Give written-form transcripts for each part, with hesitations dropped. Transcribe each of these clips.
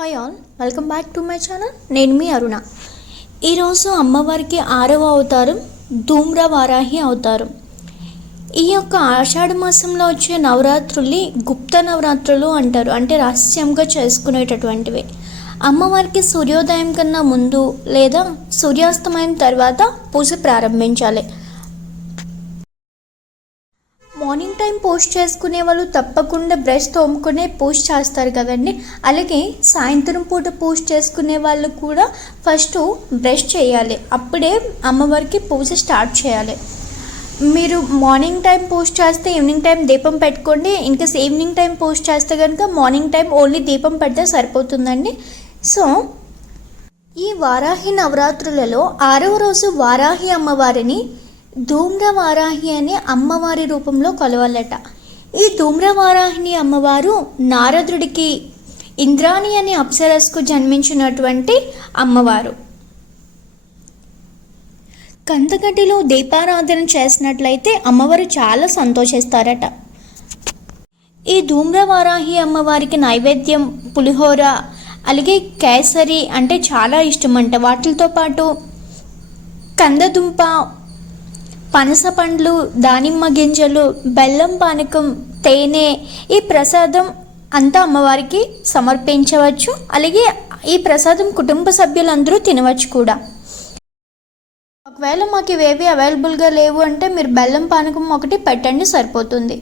Hi all, welcome back to my channel. నేను మీ అరుణ. ఈరోజు అమ్మవారికి 6వ అవతారం ధూమ్ర వారాహి అవతారం. ఈ యొక్క ఆషాఢ మాసంలో వచ్చే నవరాత్రుల్ని గుప్త నవరాత్రులు అంటారు. అంటే రహస్యంగా చేసుకునేటటువంటివి. అమ్మవారికి సూర్యోదయం కన్నా ముందు లేదా సూర్యాస్తమయం తర్వాత పూజ ప్రారంభించాలి. మార్నింగ్ టైం పూజ చేసుకునే వాళ్ళు తప్పకుండా బ్రష్ తోముకునే పూజ చేస్తారు కదండి. అలాగే సాయంత్రం పూట పూజ చేసుకునే వాళ్ళు కూడా ఫస్ట్ బ్రష్ చేయాలి. అప్పుడే అమ్మవారికి పూజ స్టార్ట్ చేయాలి. మీరు మార్నింగ్ టైం పూజ చేస్తే ఈవినింగ్ టైం దీపం పెట్టుకోండి. ఇన్కేస్ ఈవినింగ్ టైం పూజ చేస్తే కనుక మార్నింగ్ టైం ఓన్లీ దీపం పెడితే సరిపోతుందండి. సో ఈ వారాహి నవరాత్రులలో 6వ రోజు వారాహి అమ్మవారిని ధూమ్ర వారాహి అనే అమ్మవారి రూపంలో కొలవాలట. ఈ ధూమ్ర వారాహిని అమ్మవారు నారదుడికి ఇంద్రాణి అనే అప్సరస్కు జన్మించినటువంటి అమ్మవారు. కందగడ్డిలో దీపారాధన చేసినట్లయితే అమ్మవారు చాలా సంతోషిస్తారట. ఈ ధూమ్ర వారాహి అమ్మవారికి నైవేద్యం పులిహోర అలాగే కేసరి అంటే చాలా ఇష్టమంట. వాటితో పాటు కందదుంప, పనస పండ్లు, దానిమ్మ గింజలు, బెల్లం పానకం, తేనె ఈ ప్రసాదం అంతా అమ్మవారికి సమర్పించవచ్చు. అలాగే ఈ ప్రసాదం కుటుంబ సభ్యులందరూ తినవచ్చు కూడా. ఒకవేళ మాకు ఇవేవి అవైలబుల్గా లేవు అంటే మీరు బెల్లం పానకం ఒకటి పెట్టండి, సరిపోతుంది.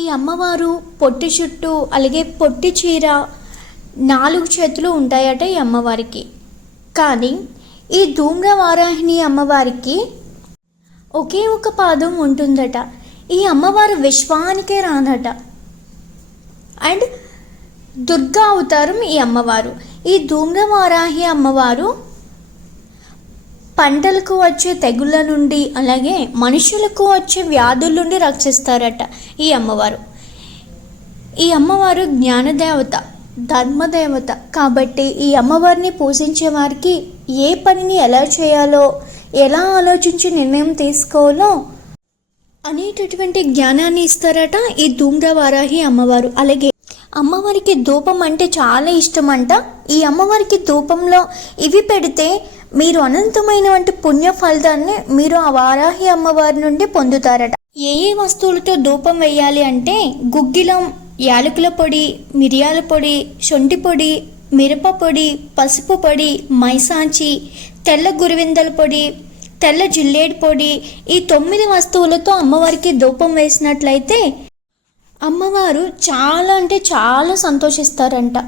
ఈ అమ్మవారు పొట్టి చుట్టూ అలాగే పొట్టి చీర 4 చేతులు ఉంటాయట ఈ అమ్మవారికి. కానీ ఈ ధూమ్ర వారాహిని అమ్మవారికి ఒకే ఒక పాదం ఉంటుందట. ఈ అమ్మవారు విశ్వానికే రానట. అండ్ దుర్గా అవతారం ఈ అమ్మవారు. ఈ ధూమ్ర వారాహి అమ్మవారు పంటలకు వచ్చే తెగుళ్ళ నుండి అలాగే మనుషులకు వచ్చే వ్యాధుల నుండి రక్షిస్తారట ఈ అమ్మవారు. ఈ అమ్మవారు జ్ఞానదేవత, ధర్మదేవత కాబట్టి ఈ అమ్మవారిని పూజించే వారికి ఏ పనిని ఎలా చేయాలో, ఎలా ఆలోచించి నిర్ణయం తీసుకోవాలో అనేటటువంటి జ్ఞానాన్ని ఇస్తారట ఈ ధూమ్ర వారాహి అమ్మవారు. అలాగే అమ్మవారికి ధూపం అంటే చాలా ఇష్టమంట. ఈ అమ్మవారికి ధూపంలో ఇవి పెడితే మీరు అనంతమైనటువంటి పుణ్య ఫలితాన్ని మీరు ఆ వారాహి అమ్మవారి నుండి పొందుతారట. ఏ ఏ వస్తువులతో ధూపం వేయాలి అంటే గుగ్గిలం, యాలకుల పొడి, మిరియాల పొడి, శొంఠి పొడి, మిరప పొడి, పసుపు పొడి, మైసాచి, తెల్ల గురివిందల పొడి, తెల్ల జిల్లేడు పొడి ఈ 9 వస్తువులతో అమ్మవారికి ధూపం వేసినట్లయితే అమ్మవారు చాలా అంటే చాలా సంతోషిస్తారంట.